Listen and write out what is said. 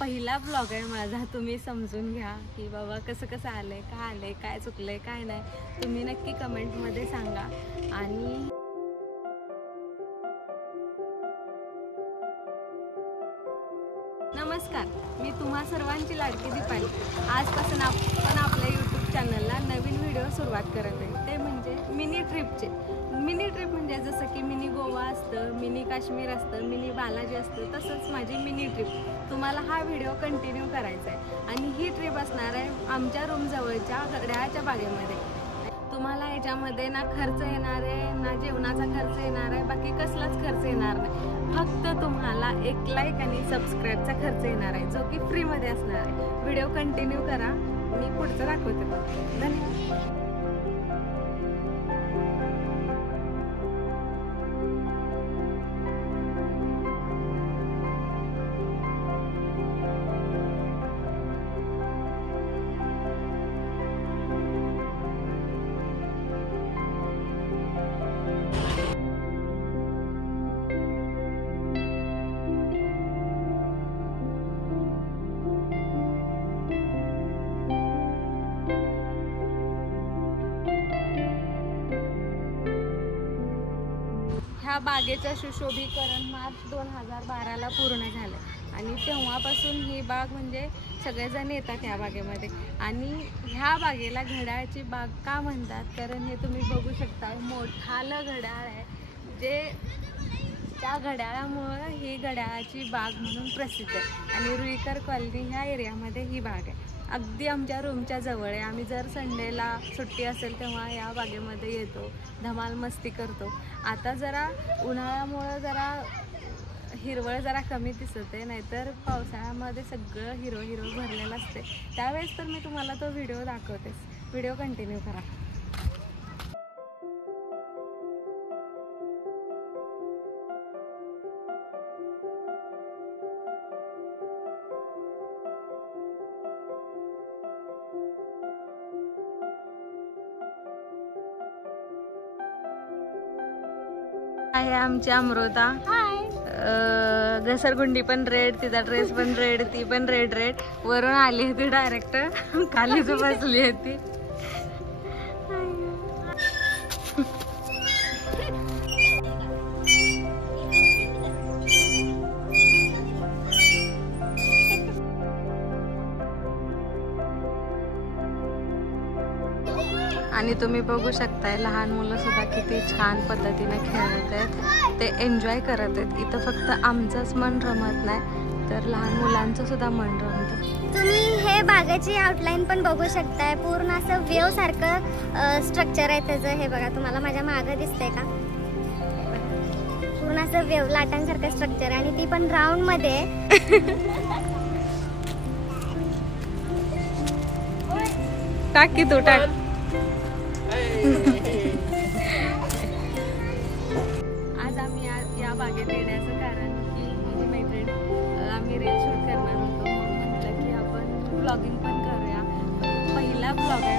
पहिला ब्लॉग आहे माझा, तुम्ही समजून घ्या की बाबा कसं कसं आलंय, काय आलंय, काय चुकलंय, काय नाही, तुम्ही नक्की कमेंटमध्ये सांगा. आणि नमस्कार, मी तुम्हा सर्वांची लाडकी दीपाली. आजपासून आपण आपल्या यूट्यूब चॅनलला नवीन व्हिडिओ सुरुवात करत आहे, ते म्हणजे मिनी ट्रिपचे. मिनी ट्रिप म्हणजे जसं की मिनी गोवा असतं, मिनी काश्मीर असतं, मिनी बालाजी असतं, तसंच माझी मिनी ट्रिप. तुम्हाला हा व्हिडिओ कंटिन्यू करायचा आहे आणि ही ट्रिप असणार आहे आमच्या रूमजवळच्या घड्याळाच्या बागेमध्ये. तुम्हाला याच्यामध्ये ना खर्च येणार आहे, ना जेवणाचा खर्च येणार आहे, बाकी कसलाच खर्च येणार नाही. फक्त तुम्हाला एक लाईक आणि सबस्क्राईबचा खर्च येणार आहे, जो की फ्रीमध्ये असणार आहे. व्हिडिओ कंटिन्यू करा, मी पुढचं दाखवते. धन्यवाद. ह्या बागेचं सुशोभीकरण मार्च 2012ला पूर्ण झालं आणि तेव्हापासून ही बाग म्हणजे सगळेजण येतात ह्या बागेमध्ये. आणि ह्या बागेला घड्याळाची बाग का म्हणतात, कारण हे तुम्ही बघू शकता, मोठालं घड्याळ आहे, जे त्या घड्याळामुळं ही घड्याळाची बाग म्हणून प्रसिद्ध आहे. आणि रुईकर कॉलनी ह्या एरियामध्ये ही बाग आहे, अगदी आमच्या रूमच्या जवळ आहे. आम्ही जर संडेला सुट्टी असेल तेव्हा या बागेमध्ये येतो, धमाल मस्ती करतो. आता जरा उन्हाळ्यामुळं जरा हिरवळ जरा कमी दिसत आहे, नाहीतर पावसाळ्यामध्ये सगळं हिरवं भरलेलं असते. त्यावेळेस तर मी तुम्हाला तो व्हिडिओ दाखवतेच. व्हिडिओ कंटिन्यू करा. आहे आमची अमृता. घसरगुंडी पण रेड, तिचा ड्रेस पण रेड, ती पण रेड वरून आली होती डायरेक्ट खाली जो बसली होती. आणि तुम्ही बघू शकताय लहान मुलं सुद्धा किती छान पद्धतीने खेळत आहेत, ते एन्जॉय करत आहेत. इथं फक्त आमचंच मन रमत नाही, तर लहान मुलांचं सुद्धा मन रमतं. तुम्ही हे बागेची आउटलाईन पण बघू शकताय, पूर्ण असं वेव सारखं स्ट्रक्चर आहे त्याचं. हे बघा, तुम्हाला माझ्या मागं दिसतंय का, पूर्ण असं वेव लाटांसारखं स्ट्रक्चर आहे आणि ती पण राऊंड मध्ये. टाक की तू टाक. आज आम्ही या बागेत येण्याचं कारण की माझी मैत्रीण, आम्ही रील शूट करणार होतो, म्हटलं की आपण ब्लॉगिंग पण करूया. पहिला ब्लॉग आहे